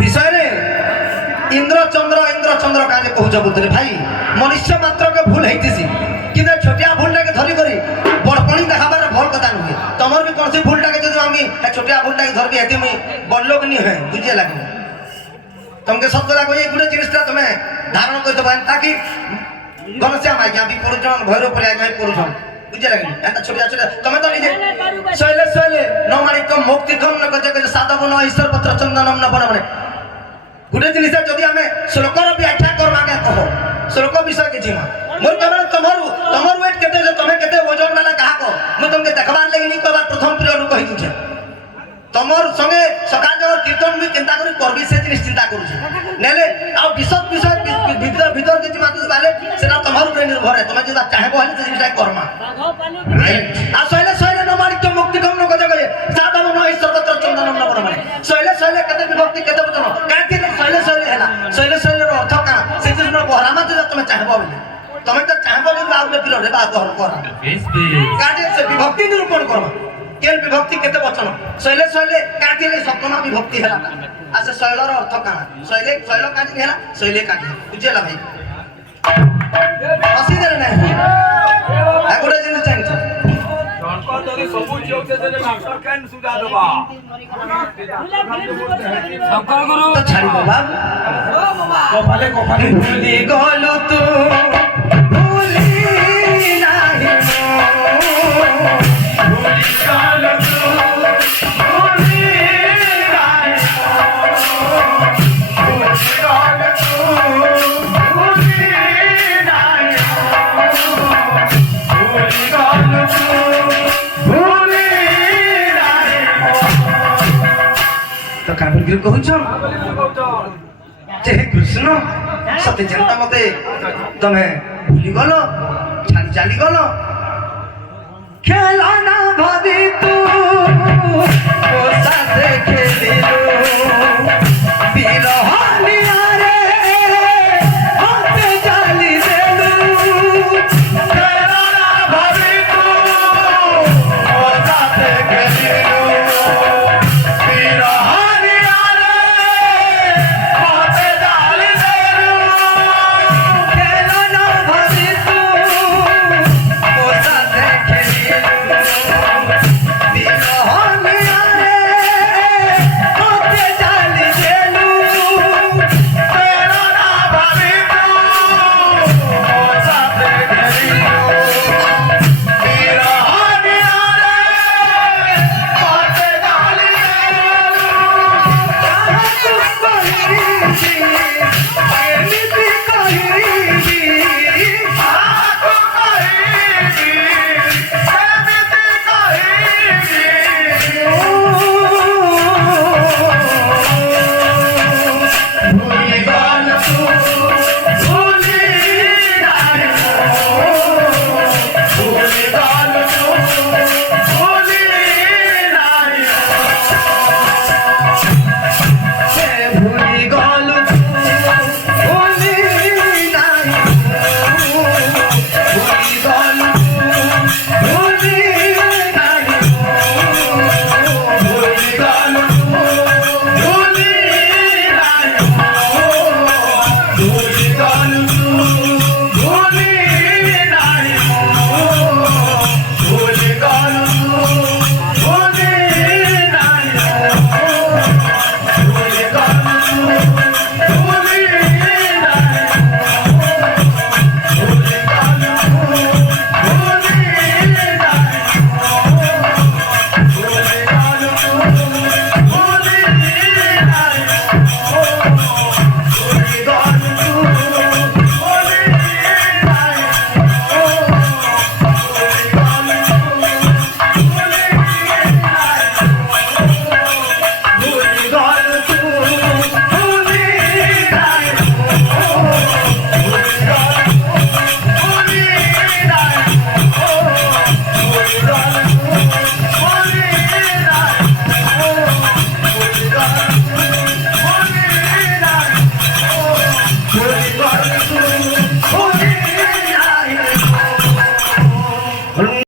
বিষয়ে ইন্দ্রচন্দ্র কাজে কହୁଛ বুঝলে ভাই মনুষ্য মাত্রকে ভুল হইতিছি কিন্তু ছোটিয়া ভুলটাকে ধরি করি বড়পণি দেখাবার ভল কথা নুহে তোমার বি কোনসি ভুলটাকে যদি আমি ছোটিয়া ভুলটাকে ধরবি এতে মুই বড় লোক নি হয় বুঝে লাগবে তোমাকে সত্য লাগবে এই গুড়ে জিনিসটা তুমি ধারণ করতে পারেন তাকি ঘনশ্যাম আজ্ঞা বি পুরুষজন ভৈরব পরে আজ্ঞা পুরুষজন বুঝে লাগবে এটা ছোটিয়া তুমি তো নিজে শৈলে নমানিক মুক্তি ধন্য কজে কজে সাধব ন ঈশ্বর পত্র চন্দনম ন বনে বনে গোটে জিনিস যদি আমি শ্লোকর ব্যাখ্যা করবা কে কহ শ্লোক বিষয় কিছু না মোর কেবল তোমার ওয়েট কেতে যে তুমি কেতে ওজন वाला কাহা কো মই তোমাকে দেখবার লাগি নি কবার প্রথম পিরিয়ড কই দিছে তোমার সঙ্গে সকাল যাওয়ার কীর্তন আমি চিন্তা করি করবি সে জিনিস চিন্তা করছি নেলে আর বিষয় ভিতর কিছু মাত্র তাহলে সেটা তোমার উপরে নির্ভর তুমি যদি চাহে বলে সে জিনিসটা করমা আর শৈলে নমানিক মুক্তি কম নগজে গজে সাধব ন ঈশ্বর পত্র চন্দনম ন বনে শৈলে কেতে বিভক্তি কেতে বুঝন কাটি শৈলে হেলা শৈলের অর্থ কানা সে জিনিস বহরামা যদি তুমি চাহব বলে তুমি তো চাহব যদি আউলে পিরিয়ডে বা বহর করা কাটি সে বিভক্তি নিরূপণ করবা কেন বিভক্তি কেতে বচন শৈলে কাটিলে সপ্তমা বিভক্তি হেলা আচ্ছা শৈলর অর্থ কানা শৈল কাটি হেলা শৈলে কাটি বুঝেলা ভাই অসুবিধা নাই এগুলো জিনিস জানিছ ছাড়ি বাবা কপালে ভুলি গলু তু ভুলি নাহি কହୁছ যে হে কৃষ্ণ সতে যেটা মতে তুমি ভুলি গল ছাড়ি চালি গল খেলা না ভাবি তু সাথে খেলিলু বিরহ নিয়ারে হাতে চালি দেলু খেলা না ভাবি তু সাথে খেলিলু Holy